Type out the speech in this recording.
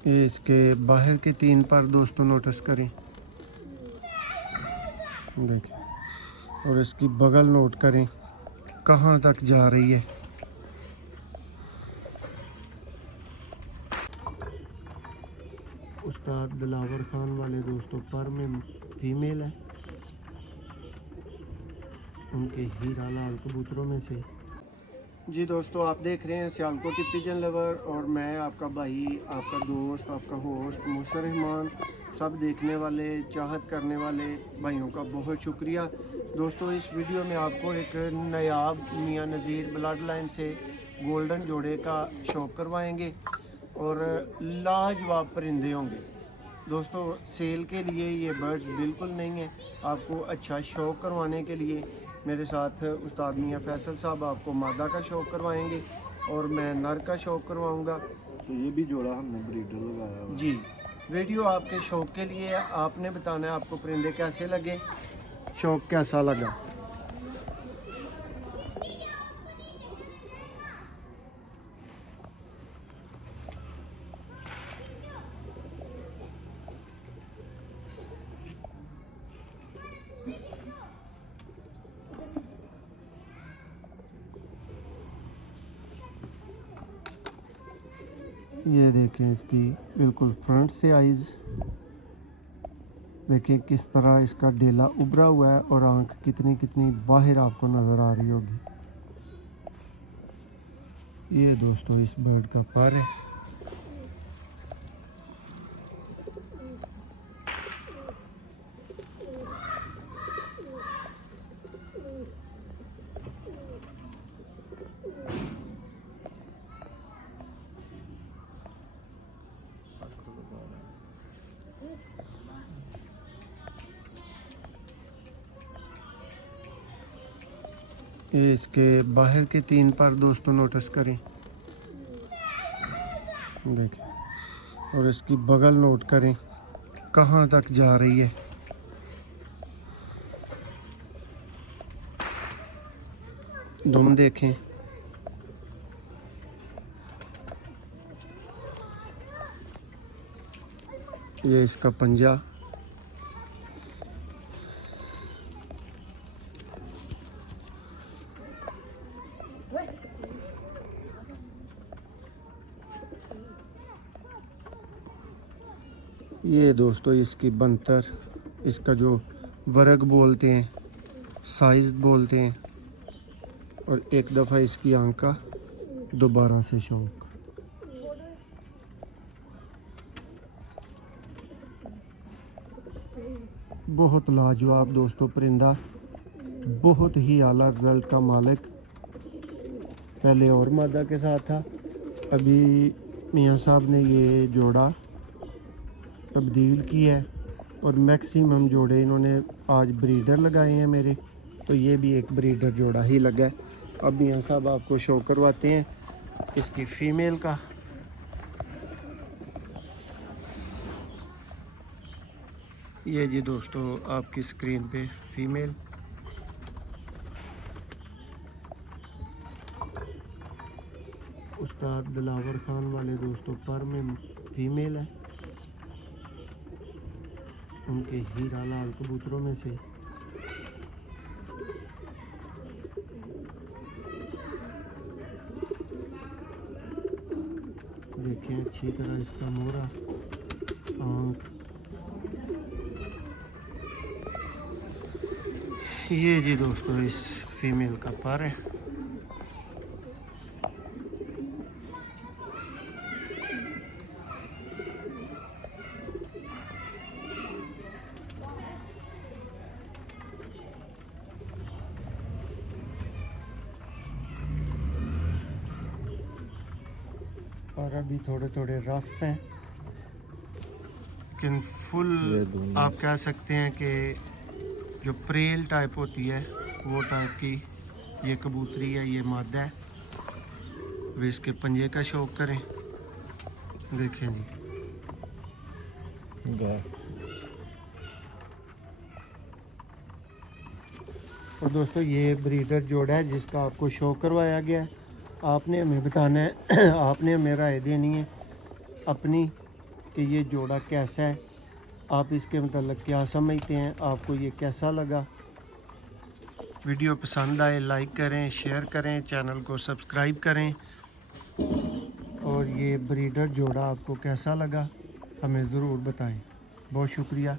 ये इसके बाहर के 3 पर दोस्तों नोटिस करें, देखिए, और इसकी बगल नोट करें कहाँ तक जा रही है। उस्ताद दिलावर खान वाले दोस्तों पर में फीमेल है, उनके हीरा लाल कबूतरों में से। जी दोस्तों, आप देख रहे हैं सियालकोटी पिजन लवर, और मैं आपका भाई, आपका दोस्त, आपका होस्ट मुसर रहमान। सब देखने वाले, चाहत करने वाले भाइयों का बहुत शुक्रिया। दोस्तों, इस वीडियो में आपको एक नायाब मियां नज़ीर ब्लड लाइन से गोल्डन जोड़े का शौक करवाएंगे और लाजवाब परिंदे होंगे। दोस्तों, सेल के लिए ये बर्ड्स बिल्कुल नहीं है, आपको अच्छा शौक करवाने के लिए मेरे साथ उस्ताद मियां फैसल साहब आपको मादा का शौक करवाएंगे और मैं नर का शौक करवाऊंगा। तो ये भी जोड़ा हमने ब्रीडर लगाया हुआ। जी, वीडियो आपके शौक के लिए है, आपने बताना है आपको परिंदे कैसे लगे, शौक कैसा लगा। ये देखें इसकी बिल्कुल फ्रंट से आइज़, देखिए किस तरह इसका डेला उभरा हुआ है और आंख कितनी कितनी बाहर आपको नज़र आ रही होगी। ये दोस्तों इस बर्ड का पर है। ये इसके बाहर के 3 पर दोस्तों नोटिस करें, देखिए, और इसकी बगल नोट करें कहाँ तक जा रही है। दुम देखें, ये इसका पंजा, ये दोस्तों इसकी बनतर, इसका जो वर्ग बोलते हैं, साइज बोलते हैं, और एक दफ़ा इसकी आंख का दोबारा से शौक। बहुत लाजवाब दोस्तों परिंदा, बहुत ही आला रिजल्ट का मालिक। पहले और मादा के साथ था, अभी मियाँ साहब ने ये जोड़ा तब्दील की है और मैक्सिमम जोड़े इन्होंने आज ब्रीडर लगाए हैं मेरे, तो ये भी एक ब्रीडर जोड़ा ही लगा है। अब मियाँ साहब आपको शो करवाते हैं इसकी फ़ीमेल का। ये जी दोस्तों आपकी स्क्रीन पे फ़ीमेल, उस्ताद दिलावर खान वाले दोस्तों पर में फ़ीमेल है, उनके हीरा लाल कबूतरों में से। देखिए अच्छी तरह इसका मोहरा, आंख। ये जी दोस्तों इस फीमेल का पर है। और अभी थोड़े थोड़े रफ हैं, लेकिन फुल आप कह सकते हैं कि जो प्रेल टाइप होती है वो टाइप की ये कबूतरी है, ये मादा है। वे इसके पंजे का शौक करें, देखें जी। और दोस्तों ये ब्रीडर जोड़ा है जिसका आपको शो करवाया गया है। आपने हमें बताना है आपने हमें राय देनी है अपनी कि ये जोड़ा कैसा है, आप इसके मतलब क्या समझते हैं, आपको ये कैसा लगा। वीडियो पसंद आए लाइक करें, शेयर करें, चैनल को सब्सक्राइब करें। और ये ब्रीडर जोड़ा आपको कैसा लगा हमें ज़रूर बताएं। बहुत शुक्रिया।